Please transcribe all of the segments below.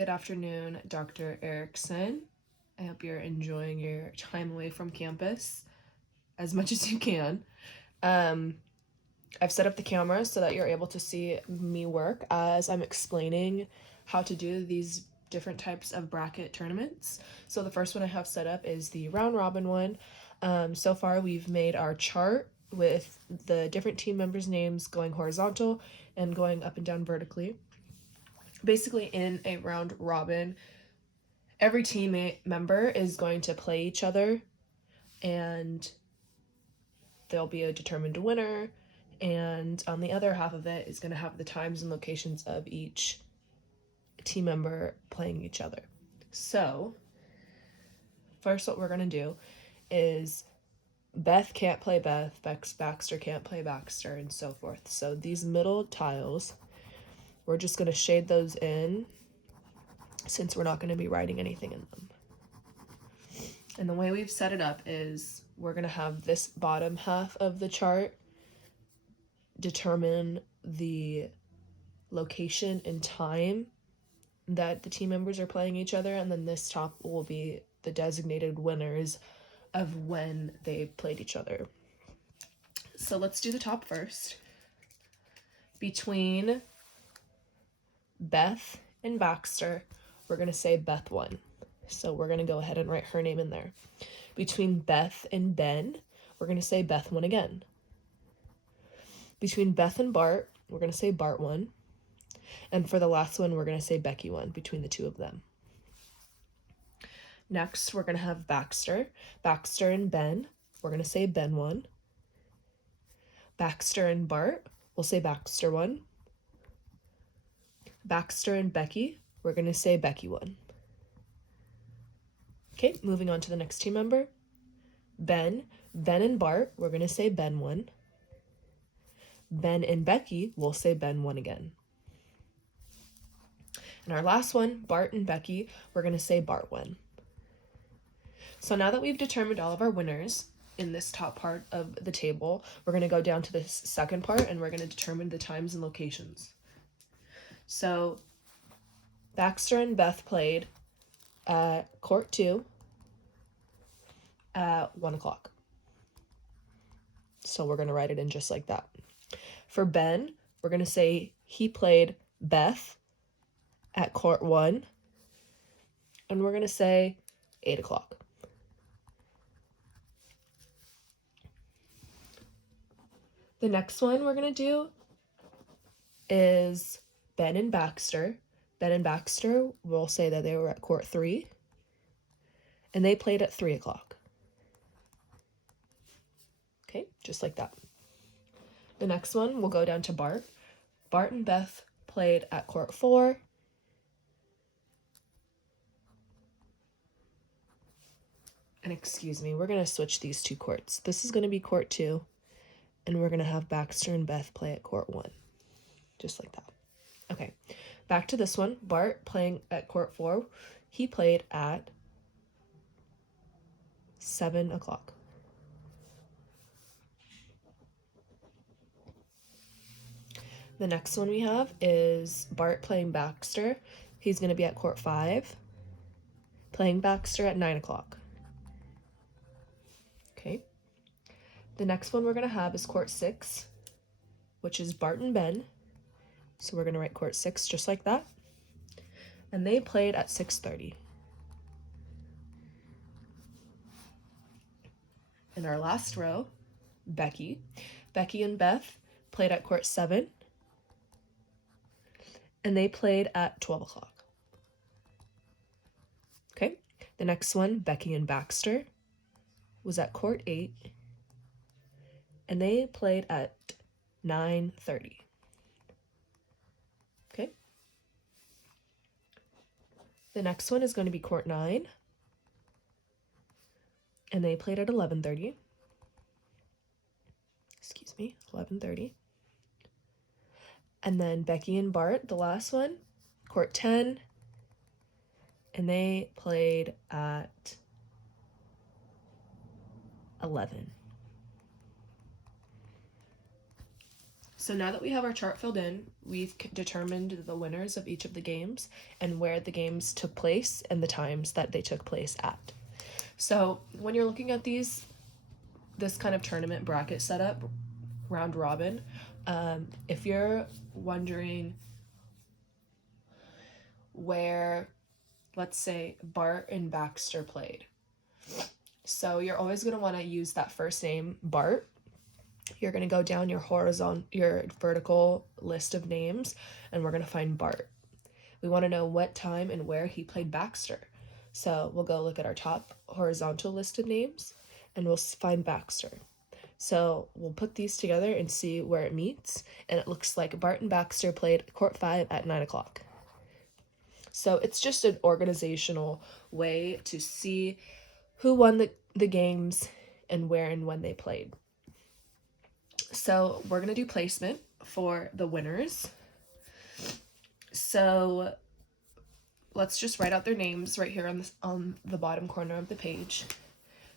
Good afternoon, Dr. Erickson. I hope you're enjoying your time away from campus as much as you can. I've set up the camera so that you're able to see me work as I'm explaining how to do these different types of bracket tournaments. So the first one I have set up is the round robin one. So far we've made our chart with the different team members' names going horizontal and going up and down vertically. Basically, in a round robin, every teammate member is going to play each other, and there'll be a determined winner, and on the other half of it is going to have the times and locations of each team member playing each other. So first what we're going to do is Beth can't play Beth, Baxter can't play Baxter, and so forth. So these middle tiles, we're just going to shade those in since we're not going to be writing anything in them. And the way we've set it up is we're going to have this bottom half of the chart determine the location and time that the team members are playing each other, and then this top will be the designated winners of when they played each other. So let's do the top first. Between Beth and Baxter, we're going to say Beth won. So we're going to go ahead and write her name in there. Between Beth and Ben, we're going to say Beth won again. Between Beth and Bart, we're going to say Bart won. And for the last one, we're going to say Becky won between the two of them. Next, we're going to have Baxter. Baxter and Ben, we're going to say Ben won. Baxter and Bart, we'll say Baxter won. Baxter and Becky, we're going to say Becky won. Okay, moving on to the next team member. Ben and Bart, we're going to say Ben won. Ben and Becky, we'll say Ben won again. And our last one, Bart and Becky, we're going to say Bart won. So now that we've determined all of our winners in this top part of the table, we're going to go down to this second part and we're going to determine the times and locations. So Baxter and Beth played at court 2 at 1 o'clock. So we're going to write it in just like that. For Ben, we're going to say he played Beth at court 1, and we're going to say 8 o'clock. The next one we're going to do is Ben and Baxter. Ben and Baxter, we'll say that they were at court 3, and they played at 3 o'clock. Okay, just like that. The next one, we'll go down to Bart. Bart and Beth played at court 4. And excuse me, we're going to switch these two courts. This is going to be court 2, and we're going to have Baxter and Beth play at court 1. Just like that. Okay, back to this one. Bart playing at court 4. He played at 7 o'clock. The next one we have is Bart playing Baxter. He's going to be at court 5, playing Baxter at 9 o'clock. Okay. The next one we're going to have is court 6, which is Bart and Ben. So we're going to write court 6 just like that. And they played at 6:30. In our last row, Becky and Beth played at court 7, and they played at 12 o'clock. Okay, the next one, Becky and Baxter, was at court 8, and they played at 9:30. Okay. The next one is going to be court 9, and they played at 11:30. Excuse me, 11:30. And then Becky and Bart, the last one, court 10, and they played at 11. So now that we have our chart filled in, we've determined the winners of each of the games and where the games took place and the times that they took place at. So when you're looking at this kind of tournament bracket setup, round robin, if you're wondering where, let's say, Bart and Baxter played, so you're always going to want to use that first name, Bart. You're going to go down your vertical list of names, and we're going to find Bart. We want to know what time and where he played Baxter. So we'll go look at our top horizontal list of names, and we'll find Baxter. So we'll put these together and see where it meets, and it looks like Bart and Baxter played court 5 at 9 o'clock. So it's just an organizational way to see who won the games and where and when they played. So we're going to do placement for the winners. So let's just write out their names right here on the bottom corner of the page.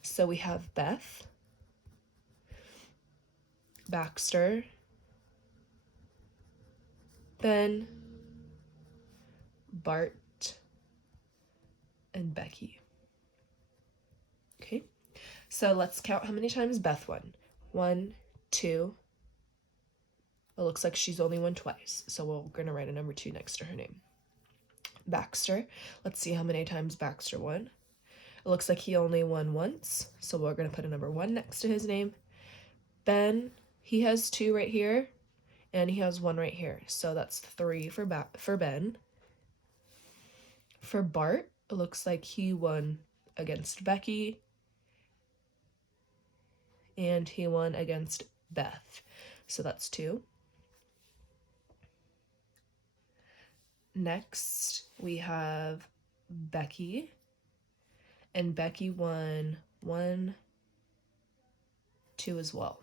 So we have Beth, Baxter, Ben, Bart, and Becky. Okay, so let's count how many times Beth won. 1, 2. It looks like she's only won twice, so we're going to write a number 2 next to her name. Baxter, let's see how many times Baxter won. It looks like he only won once, so we're going to put a number 1 next to his name. Ben, he has 2 right here, and he has 1 right here, so that's 3 for Ben. For Bart, it looks like he won against Becky, and he won against Beth, so that's 2. Next, we have Becky, and Becky won 1, 2 as well.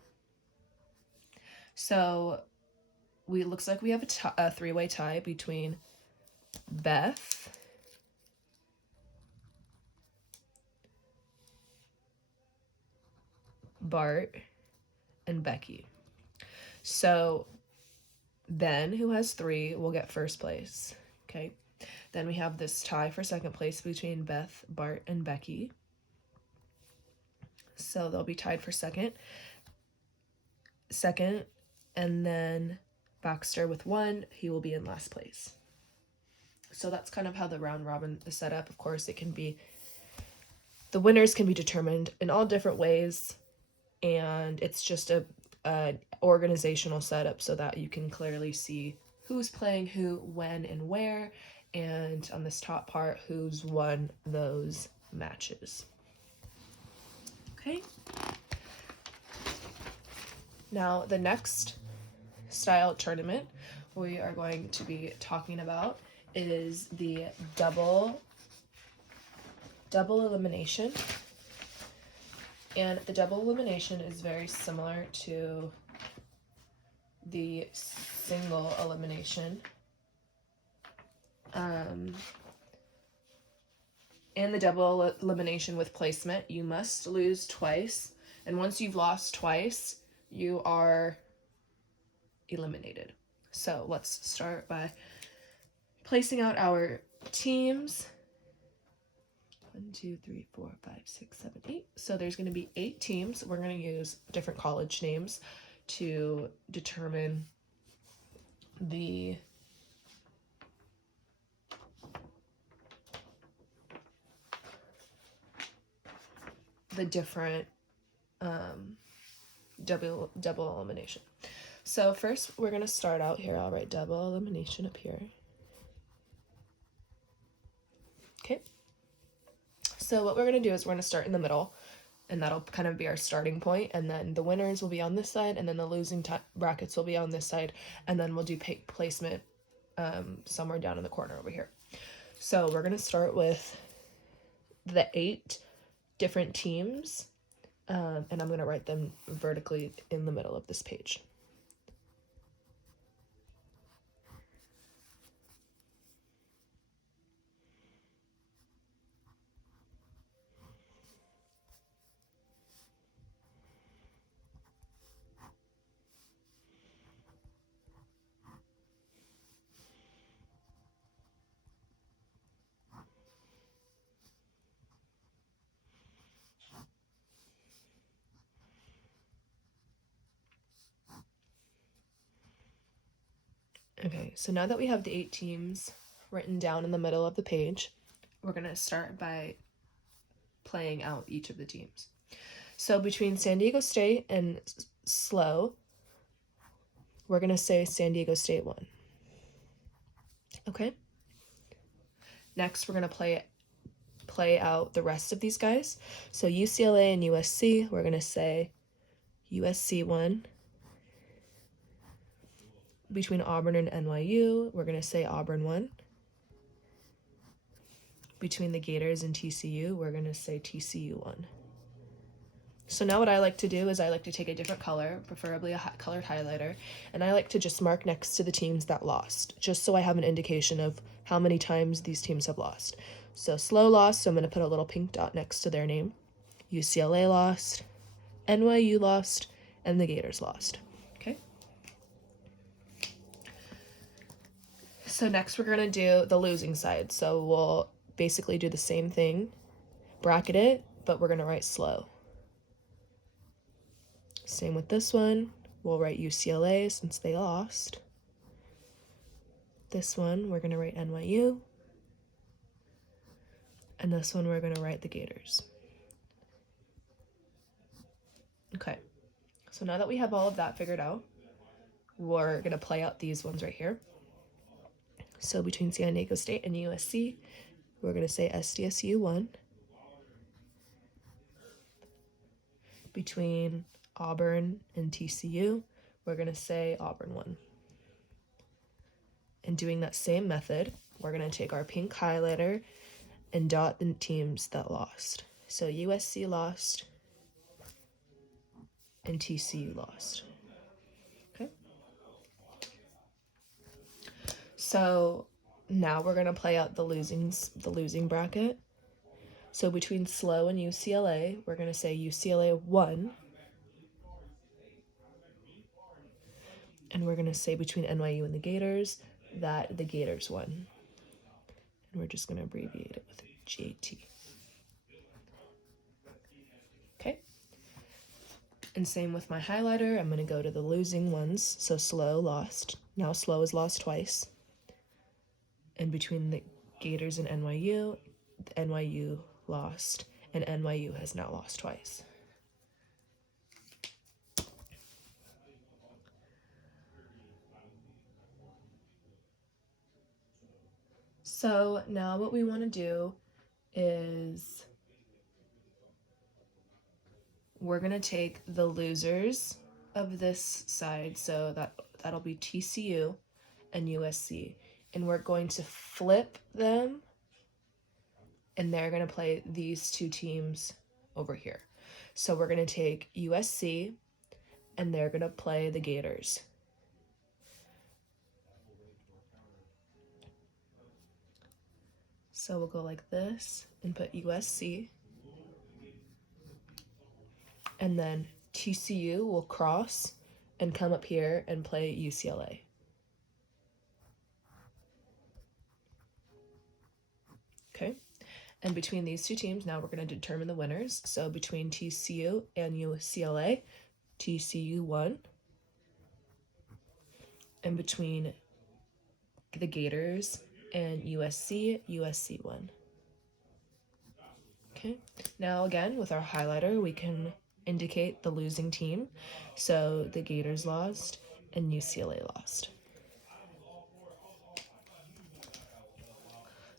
So it looks like we have a 3-way tie between Beth, Bart, and Becky. So Ben, who has 3, will get first place. Okay. Then we have this tie for second place between Beth, Bart, and Becky. So they'll be tied for second. And then Baxter with 1, he will be in last place. So that's kind of how the round robin is set up. Of course, the winners can be determined in all different ways, and it's just a organizational setup so that you can clearly see who's playing who, when, and where, and on this top part, who's won those matches. Okay. Now, the next style tournament we are going to be talking about is the double elimination. And the double elimination is very similar to the single elimination. In the double elimination with placement, you must lose twice. And once you've lost twice, you are eliminated. So let's start by placing out our teams. 1, 2, 3, 4, 5, 6, 7, 8. So there's going to be 8 teams. We're going to use different college names to determine the different double elimination. So first we're going to start out here. I'll write double elimination up here. Okay. So what we're going to do is we're going to start in the middle, and that'll kind of be our starting point, and then the winners will be on this side, and then the losing brackets will be on this side, and then we'll do placement somewhere down in the corner over here. So we're going to start with the 8 different teams, and I'm going to write them vertically in the middle of this page. Okay, so now that we have the 8 teams written down in the middle of the page, we're going to start by playing out each of the teams. So between San Diego State and SLO, we're going to say San Diego State won. Okay? Next, we're going to play out the rest of these guys. So UCLA and USC, we're going to say USC won. Between Auburn and NYU, we're going to say Auburn won. Between the Gators and TCU, we're going to say TCU won. So now what I like to do is I like to take a different color, preferably a colored highlighter, and I like to just mark next to the teams that lost, just so I have an indication of how many times these teams have lost. So SLO lost, so I'm going to put a little pink dot next to their name. UCLA lost, NYU lost, and the Gators lost. Okay? So next we're going to do the losing side. So we'll basically do the same thing, bracket it, but we're going to write SLO. Same with this one. We'll write UCLA since they lost. This one, we're going to write NYU. And this one, we're going to write the Gators. Okay. So now that we have all of that figured out, we're going to play out these ones right here. So between San Diego State and USC, we're going to say SDSU won. Between Auburn and TCU, we're going to say Auburn won. And doing that same method, we're going to take our pink highlighter and dot the teams that lost. So USC lost and TCU lost. Okay. So now we're going to play out the losing bracket. So between SLO and UCLA, we're going to say UCLA won. And we're going to say between NYU and the Gators that the Gators won. And we're just going to abbreviate it with JT. Okay. And same with my highlighter. I'm going to go to the losing ones. So SLO lost. Now SLO has lost twice. And between the Gators and NYU, NYU lost. And NYU has now lost twice. So now what we want to do is we're going to take the losers of this side, so that'll be TCU and USC, and we're going to flip them, and they're going to play these two teams over here. So we're going to take USC, and they're going to play the Gators. So we'll go like this and put USC. And then TCU will cross and come up here and play UCLA. Okay. And between these two teams, now we're going to determine the winners. So between TCU and UCLA, TCU won. And between the Gators and USC, USC won. Okay, now again, with our highlighter, we can indicate the losing team. So the Gators lost and UCLA lost.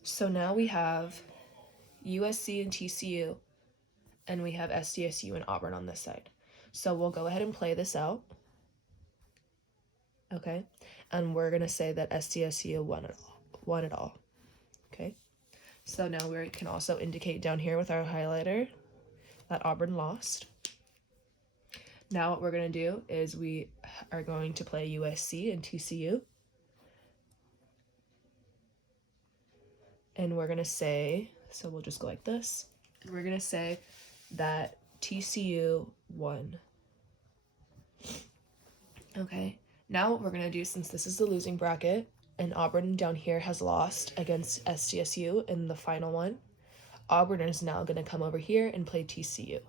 So now we have USC and TCU, and we have SDSU and Auburn on this side. So we'll go ahead and play this out. Okay, and we're going to say that SDSU won it all. Okay, so now we can also indicate down here with our highlighter that Auburn lost. Now what we're going to do is we are going to play USC and TCU. And we're going to say, so we'll just go like this. We're going to say that TCU won. Okay, now what we're going to do, since this is the losing bracket, and Auburn down here has lost against SDSU in the final one, Auburn is now going to come over here and play TCU.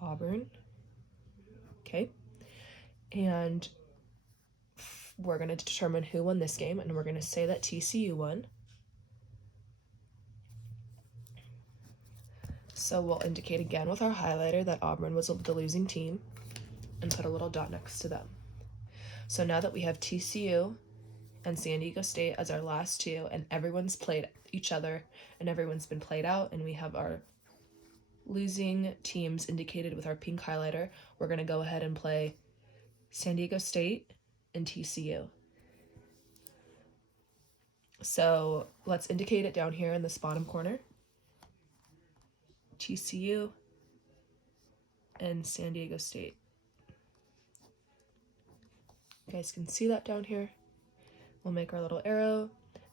Auburn. Okay. And we're going to determine who won this game, and we're going to say that TCU won. So we'll indicate again with our highlighter that Auburn was the losing team and put a little dot next to them. So now that we have TCU and San Diego State as our last two, and everyone's played each other and everyone's been played out, and we have our losing teams indicated with our pink highlighter, we're going to go ahead and play San Diego State and TCU. So let's indicate it down here in this bottom corner. TCU and San Diego State. You guys can see that down here. We'll make our little arrow,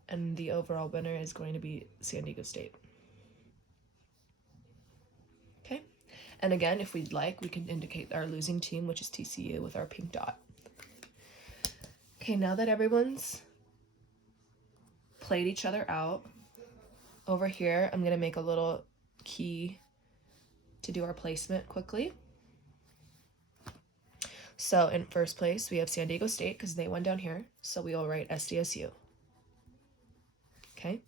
and the overall winner is going to be San Diego State. Okay, and again, if we'd like, we can indicate our losing team, which is TCU, with our pink dot. Okay, now that everyone's played each other out, over here, I'm gonna make a little key to do our placement quickly. So in first place, we have San Diego State because they won down here. So we will write SDSU. Okay.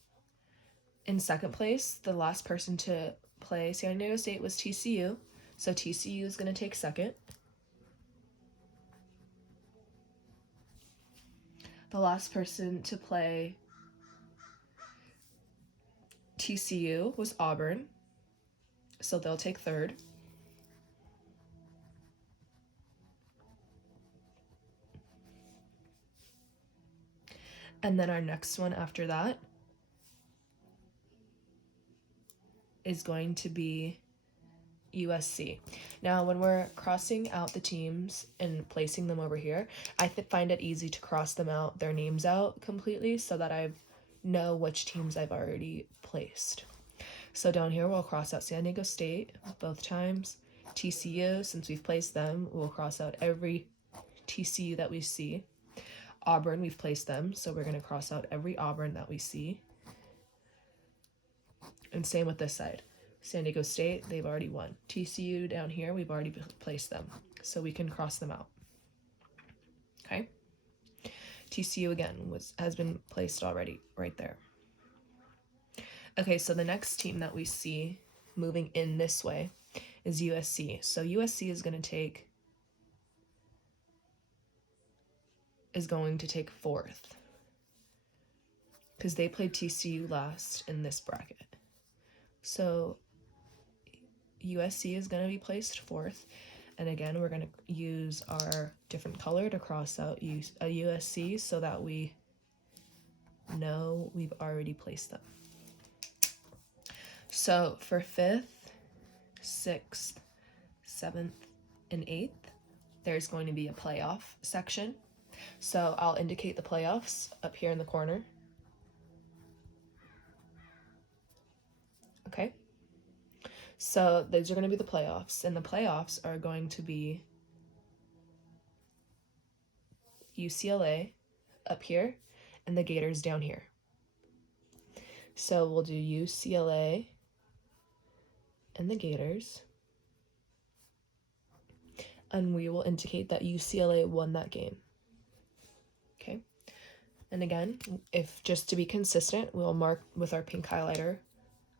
In second place, the last person to play San Diego State was TCU. So TCU is going to take second. The last person to play TCU was Auburn. So they'll take third. And then our next one after that is going to be USC. Now, when we're crossing out the teams and placing them over here, I find it easy to cross them out, their names out completely, so that I know which teams I've already placed. So down here, we'll cross out San Diego State both times. TCU, since we've placed them, we'll cross out every TCU that we see. Auburn, we've placed them, so we're going to cross out every Auburn that we see. And same with this side. San Diego State, they've already won. TCU down here, we've already placed them, so we can cross them out. Okay? TCU again has been placed already right there. Okay, so the next team that we see moving in this way is USC. So USC is going to take fourth because they played TCU last in this bracket. So USC is going to be placed fourth, and again we're going to use our different color to cross out USC so that we know we've already placed them. So for 5th, 6th, 7th, and 8th, there's going to be a playoff section. So I'll indicate the playoffs up here in the corner. Okay. So those are going to be the playoffs, and the playoffs are going to be UCLA up here and the Gators down here. So we'll do UCLA and the Gators, and we will indicate that UCLA won that game. Okay. And again, if just to be consistent, we'll mark with our pink highlighter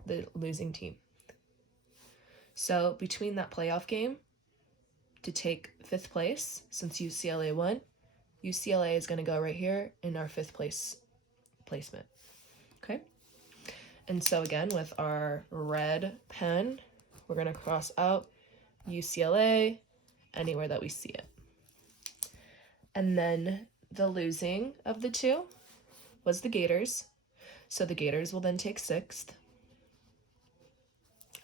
the losing team. So between that playoff game to take 5th place, since UCLA won, UCLA is going to go right here in our 5th place placement. Okay. And so again, with our red pen, we're going to cross out UCLA anywhere that we see it. And then the losing of the two was the Gators. So the Gators will then take 6th.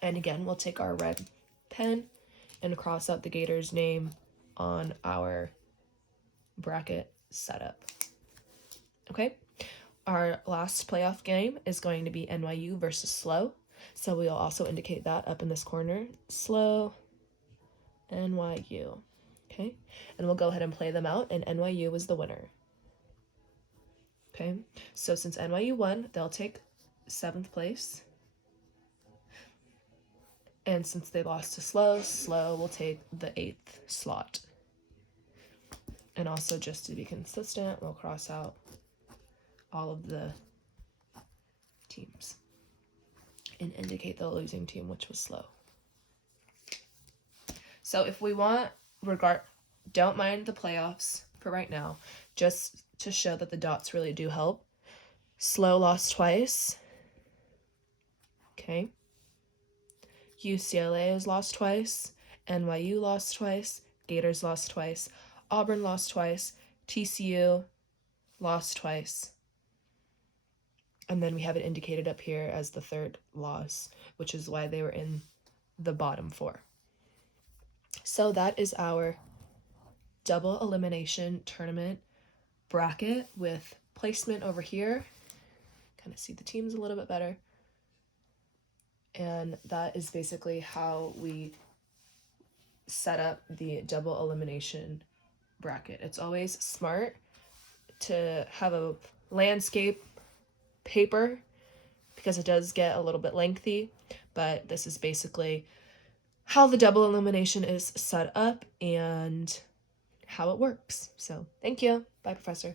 And again, we'll take our red pen and cross out the Gators' name on our bracket setup. Okay? Our last playoff game is going to be NYU versus SLO. So we'll also indicate that up in this corner. SLO, NYU. Okay? And we'll go ahead and play them out, and NYU is the winner. Okay? So since NYU won, they'll take 7th place. And since they lost to SLO, SLO will take the 8th slot. And also, just to be consistent, we'll cross out all of the teams and indicate the losing team, which was slow. So if we want, don't mind the playoffs for right now, just to show that the dots really do help. Slow lost twice. Okay. UCLA has lost twice. NYU lost twice. Gators lost twice. Auburn lost twice. TCU lost twice. And then we have it indicated up here as the third loss, which is why they were in the bottom four. So that is our double elimination tournament bracket with placement over here. Kind of see the teams a little bit better. And that is basically how we set up the double elimination bracket. It's always smart to have a landscape paper because it does get a little bit lengthy, but this is basically how the double elimination is set up and how it works. So thank you. Bye, Professor.